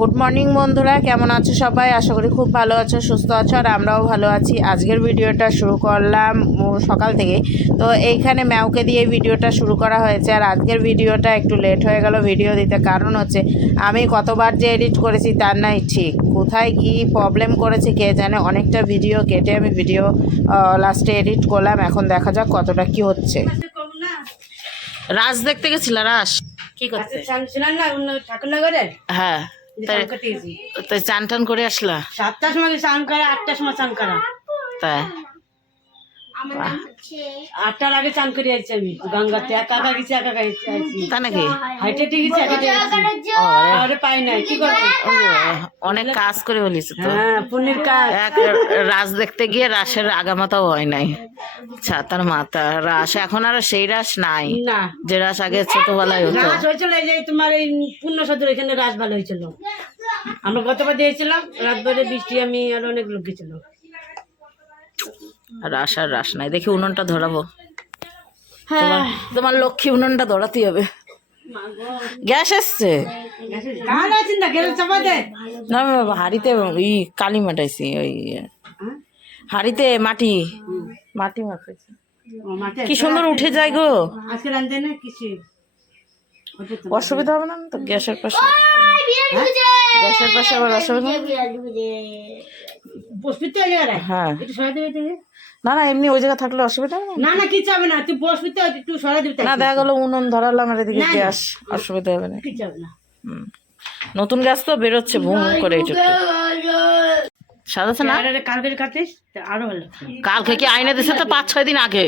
Good morning বন্ধুরা, কেমন আছো সবাই? আশা করি খুব ভালো আছো, সুস্থ আছো, আর আমরাও ভালো আছি। আজকের ভিডিওটা শুরু করলাম সকাল থেকে। তো এইখানে ম্যাওকে দিয়ে ভিডিওটা শুরু করা হয়েছে, আর আজকের ভিডিওটা একটু লেট হয়ে গেল ভিডিও দিতে। কারণ হচ্ছে আমি কতবার যে এডিট করেছি তার নাই ঠিক, কোথায় কি প্রবলেম করেছে কে জানে। অনেকটা ভিডিও কেটে আমি ভিডিও লাস্টে এডিট করলাম। এখন দেখা যাক কতটা কি হচ্ছে। রাস দেখতে গেছিল? রাস কি করতে? হ্যাঁ, তাই চান টান করে আসলা? 7টার সময় চান করা, 8টার সময় চান করা। তাই 8টার আগে চান করে আসছি আমি গঙ্গাতে। একা গেছি, একা গেছি। তা নাকি? হাইটে গেছি, আরে পাই নাই, কি করবো? অনেক কাজ করে বলিস তো। হ্যাঁ, পুণ্যের কাজ। এক রাস দেখতে গিয়ে রাসের আগামাতাও হয় নাই, ছাতার মাথা রাস। এখন আর সেই রাস নাই না, যে রাস আগে ছোটবেলায় হতো। রাস হয়েছিল এই যে তোমার এই পূর্ণ সদর, এখানে রাস ভালো হয়েছিল। আমরা গতবার দিয়েছিলাম, রাত ভরে বৃষ্টি, আমি আর অনেক লোক গেছিল। রাস আর রাস নাই। দেখি উনুনটা ধরাবো। হ্যাঁ, তোমার লক্ষ্মী উনুনটা ধরাতে হবে। গ্যাস এসছে না, হাড়িতে ওই কালি মাটাইছি, ওই হাড়িতে মাটি মাটি মাখাইছি। কি সুন্দর উঠে যায় গো। আজকে রান্ধে না কিছু অসুবিধা হবে না তো? গ্যাসের পাশে, গ্যাসের পাশে আবার অসুবিধা হ্যাঁ। না না, এমনি ওই জায়গা থাকলে অসুবিধা হবে না। না, কিছু হবে না, তুই বসবি তো, একটু সরা দিবি না। দেখা গেলো উনুন ধরালাম আর এদিকে গ্যাস, অসুবিধা হবে না। কিছু হবে না। নতুন গ্যাস তো বেরোচ্ছে ভুম করে। একটু সাজাচ্ছে না? কালকে কাটিস আরো ভালো। কালকে কি আইনে দিছে? তো 5-6 দিন আগে।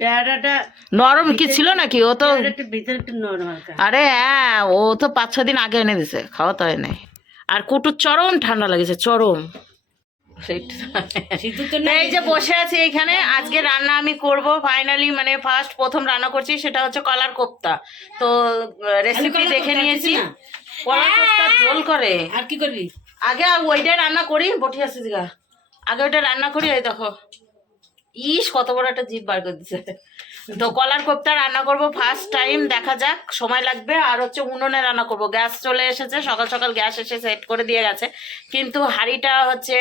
পেয়ারাটা নরম কি ছিল নাকি? ও তো ভিতরে একটু নরম হালকা। আরে হ্যাঁ, ও তো 5-6 দিন আগে এনে দিছে, খাওয়া তো হয় নাই। আর কুটুর চরম ঠান্ডা লেগেছে, চরম। এই যে বসে আছি এইখানে, আজকে রান্না আমি করব ফাইনালি, মানে প্রথম রান্না করছি, সেটা হচ্ছে কলার কোপ্তা। তো রেসিপি দেখে নিয়েছি। কলার কোপ্তা ঝোল করে। আর কি করবি? আগে ওইটাই রান্না করি, বটি আছে দিঘা, আগে ওইটা রান্না করি। এই দেখো, ইস কত বড় একটা জিভ বার করে দিচ্ছে। তো কলার কোপ্তা রান্না করব ফার্স্ট টাইম, দেখা যাক, সময় লাগবে। আর হচ্ছে উনুনে রান্না করব। গ্যাস চলে এসেছে, সকাল সকাল গ্যাস এসে সেট করে দিয়ে গেছে, কিন্তু হাঁড়িটা হচ্ছে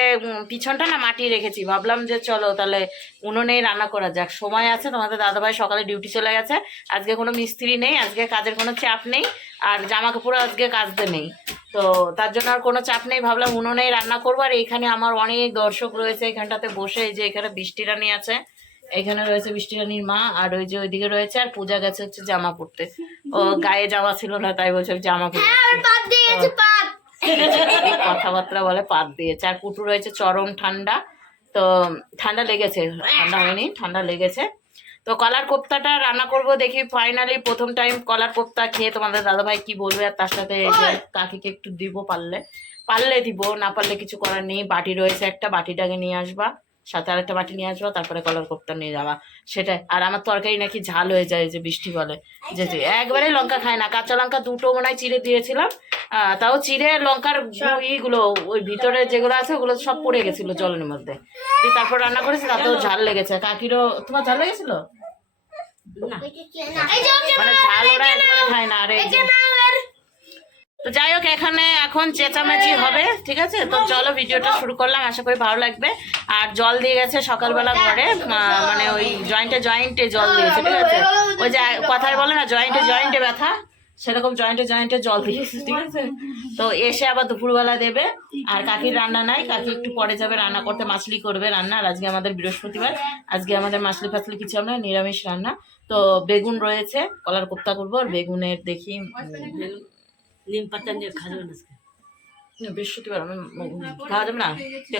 পিছনটা না মাটি রেখেছি। ভাবলাম যে চলো তাহলে উনুনেই রান্না করা যাক, সময় আছে। তোমাদের দাদাভাই সকালে ডিউটি চলে গেছে, আজকে কোনো মিস্ত্রি নেই, আজকে কাজের কোনো চাপ নেই, আর জামা কাপড়ও আজকে কাচতে নেই। তো তার জন্য আর কোনো চাপ নেই, ভাবলাম উনুনেই রান্না করবো। আর এইখানে আমার অনেক দর্শক রয়েছে এখানটাতে বসে। এই যে এখানে বৃষ্টি রানী আছে, এখানে রয়েছে বৃষ্টি রানীর মা, আর ওই যে ওইদিকে রয়েছে। আর পূজা গেছে হচ্ছে জামা পরতে, ও গায়ে জামা ছিল না, তাই বলছে জামা পরে কথাবার্তা বলে, পাত দিয়েছে। আর কুটু রয়েছে চরম ঠান্ডা, তো ঠান্ডা লেগেছে, ঠান্ডা হয়নি, ঠান্ডা লেগেছে। তো কলার কোপ্তাটা রান্না করব, দেখি ফাইনালি প্রথম টাইম কলার কোপ্তা খেয়ে তোমাদের দাদাভাই কি বলবে। আর তার সাথে এই যে কাকিকে একটু দিব, পারলে দিব, না পারলে কিছু করার নেই। বাটি রয়েছে একটা, বাটিটাকে নিয়ে আসবা, সাথে আর একটা বাটি নিয়ে আসবা, তারপরে কলার কোপ্তা নিয়ে যাবা, সেটাই। আর আমার তরকারি নাকি ঝাল হয়ে যায়, যে বৃষ্টি বলে যে একবারে লঙ্কা খায় না। কাঁচা লঙ্কা দুটো মনে হয় চিড়ে দিয়েছিলাম, তাও চিড়ে লঙ্কার ইগুলো ওই ভিতরে যেগুলো আছে ওগুলো সব পড়ে গেছিল জলের মধ্যে। তারপর রান্না করেছি, তাতেও ঝাল লেগেছে। কাকিরও, তোমার ঝাল লেগেছিল? মানে ঝাল ওরা একবারে খায় না। আর তো যাই হোক, এখন চেঁচামেচি হবে, ঠিক আছে? তো চলো ভিডিওটা শুরু করলাম, আশা করি ভালো লাগবে। আর জল দিয়ে গেছে সকালবেলা ঘরে, মানে ওই জয়েন্টে জল দিয়েছে, ঠিক আছে? ওই যে কথায় বলে না জয়েন্টে ব্যথা, সেরকম জয়েন্টে জল দিয়েছে, ঠিক আছে? তো এসে আবার দুপুরবেলা দেবে। আর কাকির রান্না নাই, কাকি একটু পরে যাবে রান্না করতে, মাছলি করবে রান্না। আর আজকে আমাদের বৃহস্পতিবার, আজকে আমাদের মাছলি ফাছলি কিছু হবে না, নিরামিষ রান্না। তো বেগুন রয়েছে, কলার কোপ্তা করবো। আর বেগুনের দেখি নিম পাতা নিয়ে খাওয়া যাবে না, বৃহস্পতিবার খাওয়া যাবে না,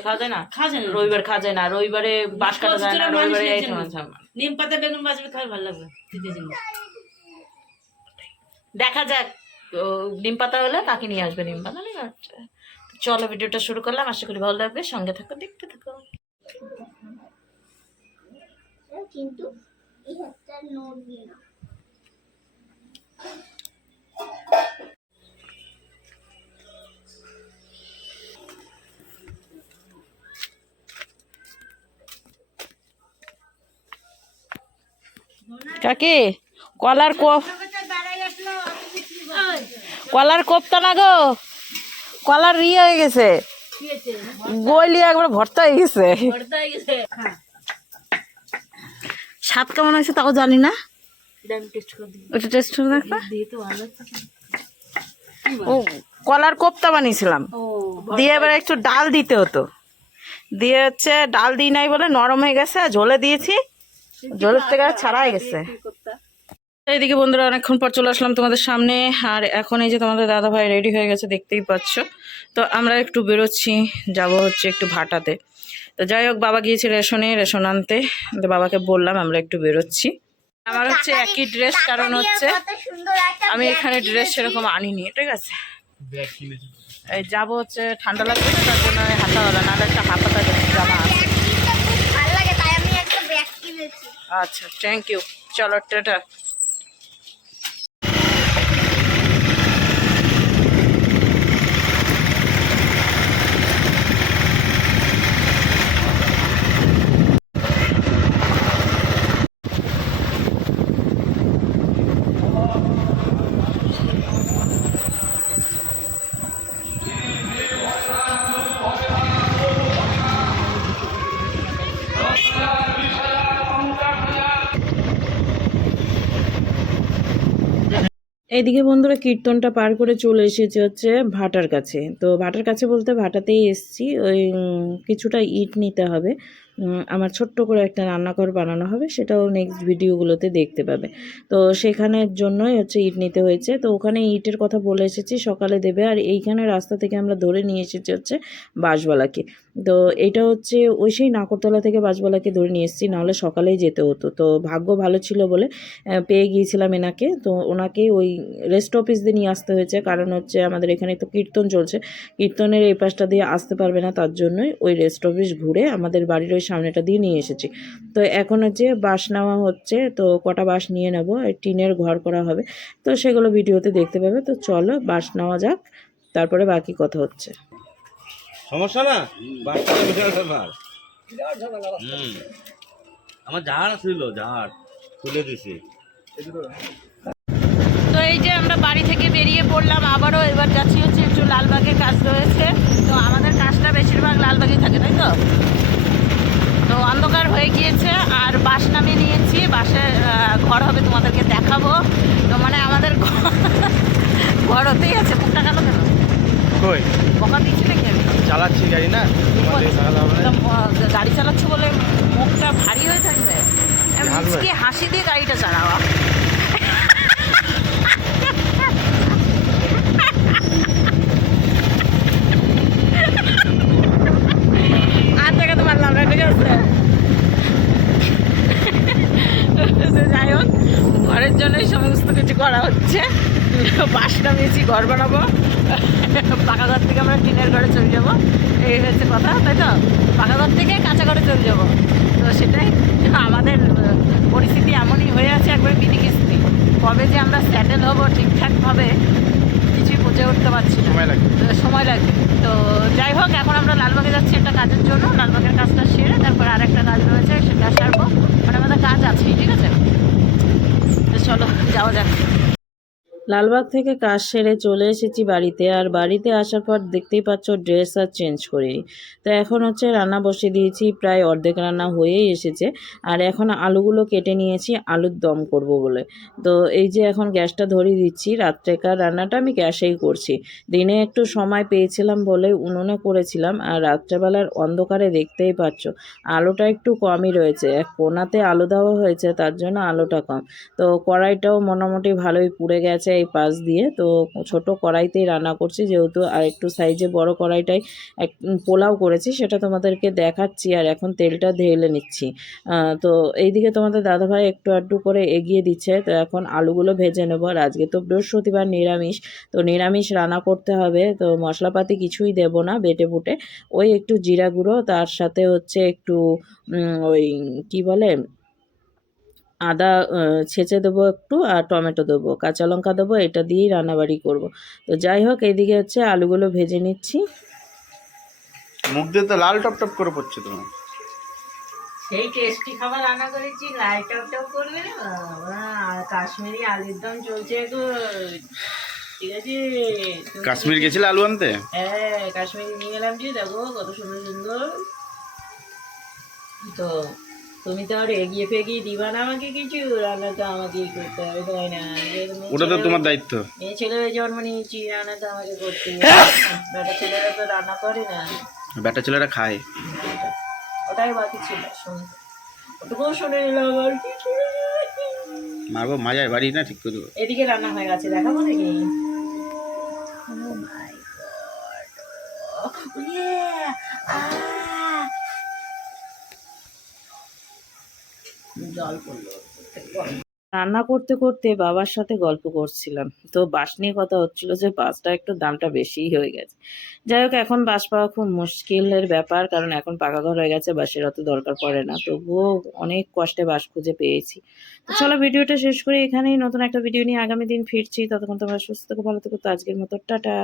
খাওয়া যায় না, রবিবার খাওয়া যায় না, রবিবারে বাস কাটা যায় না, রবিবারে নিম পাতা বেগুন বাজবে, খাওয়া ভালো লাগবে। দেখা যাক, নিম পাতা হলে কাকি নিয়ে আসবে নিম পাতা। চলো ভিডিওটা শুরু করলাম, আশা করি ভালো লাগবে, সঙ্গে থাকো, দেখতে থাকো। কিন্তু কাকি কলার কোপ্তা না গো, কলার ইয়ে হয়ে গেছে, গলি একবার ভর্তা হয়ে গেছে। স্বাদ কেমন হয়েছে তাও জানি না, ওটা টেস্ট করে দেখবা। ও কলার কোপ্তা বানিয়েছিলাম, দিয়ে এবার একটু ডাল দিতে হতো, দিয়ে হচ্ছে ডাল দিই নাই বলে নরম হয়ে গেছে, ঝোলে দিয়েছি, ঝোলের থেকে ছাড়া হয়ে গেছে। এইদিকে বন্ধুরা অনেকক্ষণ পর চলে আসলাম তোমাদের সামনে, আর এখন এই যে তোমাদের দাদা ভাই রেডি হয়ে গেছে দেখতেই পাচ্ছ। তো আমরা একটু বেরোচ্ছি, যাব হচ্ছে একটু ভাটাতে। তো যাই হোক, বাবা গিয়েছে রেশন আনতে, তো বাবাকে বললাম আমরা একটু বেরোচ্ছি। আমার হচ্ছে একই ড্রেস, কারণ হচ্ছে আমি এখানে ড্রেস সেরকম আনিনি, ঠিক আছে। এই যাবো হচ্ছে ঠান্ডা লাগবে তো, তার জন্য হাতা হবে না, একটা হাতাটা জামা আছে। আচ্ছা থ্যাংক ইউ, চলো টাটা। এইদিকে বন্ধুরা কীর্তনটা পার করে চলে এসেছে হচ্ছে ভাটার কাছে। তো ভাটার কাছে বলতে ভাটাতেই এসছি, ওই কিছুটা ইট নিতে হবে। আমার ছোট্ট করে একটা রান্নাঘর বানানো হবে, সেটাও নেক্সট ভিডিওগুলোতে দেখতে পাবে। তো সেখানের জন্যই হচ্ছে ইট নিতে হয়েছে। তো ওখানে ইটের কথা বলে এসেছি, সকালে দেবে। আর এইখানে রাস্তা থেকে আমরা ধরে নিয়ে এসেছি হচ্ছে বাঁশবালাকে। তো এটা হচ্ছে ওই সেই নাকরতলা থেকে বাঁশবালাকে ধরে নিয়ে এসেছি, নাহলে সকালেই যেতে হতো। তো ভাগ্য ভালো ছিল বলে পেয়ে গিয়েছিলাম এনাকে। তো ওনাকে ওই রেস্ট অফিস দিয়ে নিয়ে আসতে হয়েছে, কারণ হচ্ছে আমাদের এখানে তো কীর্তন চলছে, কীর্তনের এই পাশটা দিয়ে আসতে পারবে না, তার জন্যই ওই রেস্ট অফিস ঘুরে আমাদের বাড়ির ওই সামনেটা দিয়ে নিয়ে এসেছি। তো এখন হচ্ছে বাঁশ নেওয়া হচ্ছে, তো কটা বাঁশ নিয়ে নেবো, টিনের ঘর করা হবে, তো সেগুলো ভিডিওতে দেখতে পাবে। তো চলো বাঁশ নেওয়া যাক, তারপরে বাকি কথা হচ্ছে। সমস্যা না, আমার ঝাড় ছিল, ঝাড় তুলে দিছি। তো এই যে আমরা বাড়ি থেকে বেরিয়ে পড়লাম আবারও, এবার যাচ্ছি হচ্ছে একটু লালবাগে, কাজ রয়েছে। তো আমাদের কাজটা বেশিরভাগ লালবাগে থাকে, তাই তো। তো অন্ধকার হয়ে গিয়েছে, আর বাস নামিয়ে নিয়েছি, বাসে ঘর হবে, তোমাদেরকে দেখাবো। তো মানে আমাদের ঘর হতেই আছে। মুখটা কালো কেন? কই বকা দিচ্ছি নাকি আমি? চালাচ্ছি গাড়ি না, গাড়ি চালাচ্ছ বলে মুখটা ভারী হয়ে থাকবে? মুচকি হাসি দিয়ে গাড়িটা চালাও। আর দেখাতে পারলাম না, ঠিক আছে। যাই হোক, ঘরের জন্যই সমস্ত কিছু করা হচ্ছে। বাঁশ নামিয়েছি, ঘর বানাবো, পাকা ঘর থেকে আমরা টিনের ঘরে চলে যাবো, এই হচ্ছে কথা, তাই তো। পাকা ঘর থেকে কাঁচা ঘরে চলে যাবো। তো সেটাই আমাদের পরিস্থিতি এমনই হয়ে আছে, একবারে বিধি কিস্তি। কবে যে আমরা স্যাটেল হবো ঠিকঠাকভাবে কিছুই বুঝে উঠতে পারছি না, সময় লাগবে। তো যাই হোক, এখন আমরা লালবাগে যাচ্ছি একটা কাজের জন্য। লালবাগের কাজটা সেরে তারপর আর একটা কাজ রয়েছে, সেটা সারবো। মানে আমাদের কাজ আছেই, ঠিক আছে। তো চলো যাওয়া যাক। লালবাগ থেকে কাজ সেরে চলে এসেছি বাড়িতে, আর বাড়িতে আসার পর দেখতেই পাচ্ছ ড্রেস আর চেঞ্জ করিনি। তো এখন হচ্ছে রান্না বসিয়ে দিয়েছি, প্রায় অর্ধেক রান্না হয়েই এসেছে। আর এখন আলুগুলো কেটে নিয়েছি আলুর দম করব বলে। তো এই যে এখন গ্যাসটা ধরিয়ে দিচ্ছি, রাত্রেকার রান্নাটা আমি গ্যাসেই করছি। দিনে একটু সময় পেয়েছিলাম বলে উনুনে করেছিলাম, আর রাত্রেবেলার অন্ধকারে দেখতেই পাচ্ছ আলুটা একটু কমই রয়েছে, এক কোনাতে আলু দেওয়া হয়েছে, তার জন্য আলুটা কম। তো কড়াইটাও মোটামুটি ভালোই পুড়ে গেছে এই পাশ দিয়ে। তো ছোট কড়াইতেই রান্না করছি, যেহেতু আর একটু সাইজে বড় কড়াইটাই পোলাও করেছি, সেটা তোমাদেরকে দেখাচ্ছি। আর এখন তেলটা ঢেলে নিচ্ছি। তো এইদিকে তোমাদের দাদাভাই একটু আধটু করে এগিয়ে দিচ্ছে। তো এখন আলুগুলো ভেজে নেবো। আর আজকে তো বৃহস্পতিবার, নিরামিষ, তো নিরামিষ রান্না করতে হবে। তো মশলাপাতি কিছুই দেব না বেটে বুটে, ওই একটু জিরা গুঁড়ো, তার সাথে হচ্ছে একটু ওই কি বলে আদা ছেঁচে দেবো একটু, আর টমেটো দেবো, কাঁচা লঙ্কা দেবো, এটা দিয়েই রান্নাবাড়ি করব। তো যাই হোক, এইদিকে হচ্ছে আলুগুলো ভেজে নিচ্ছি। মুখ দিয়ে তো লাল টপ টপ করে পড়ছে তোমার। সেই টেস্টি খাবার রান্না করেছি, লাইট টপ টপ করবে না বাবা। আর কাশ্মীরি আলুর দম চলছে এখন। ঠিক আছে? তুমি কাশ্মীর গেছিলে আলু আনতে? হ্যাঁ, কাশ্মীরে নিয়ে এলাম যে, দেখো কত সুন্দর সুন্দর। তো তুমি তো আর এগিয়ে ফেগিয়ে দিবা না আমাকে কিছু, রান্না তো আমাকেই করতে হবে, তাই না? যেহেতু ওটা তো তোমার দায়িত্ব। মেয়ে ছেলে হয়ে জন্ম নিয়েছি, রান্না তো আমাকে করতে হবে। বেটা ছেলেরা তো রান্না করে না। বেটা ছেলেরা খায়। ওটাই বাকি ছিল শুনতে, ওটুকুও শুনে নিলাম আর কিছু না। মারবো, মাজায় বাড়ি না ঠিক করে দেবো। এদিকে রান্না হয়ে গেছে, দেখাবো নাকি? রান্না করতে করতে বাবার সাথে গল্প করছিলাম, তো বাস নিয়ে কথা হচ্ছিল যে বাসটা একটু দামটা বেশিই হয়ে গেছে। যাই হোক, এখন বাস পাওয়া খুব মুশকিলের ব্যাপার, কারণ এখন পাকা ঘর হয়ে গেছে, বাসের অত দরকার পড়ে না, তবুও অনেক কষ্টে বাস খুঁজে পেয়েছি। তো চলো ভিডিওটা শেষ করে এখানেই, নতুন একটা ভিডিও নিয়ে আগামী দিন ফিরছি। ততক্ষণ তোমরা সুস্থ থেকো, ভালো থেকো। তো আজকের মতো টাটা।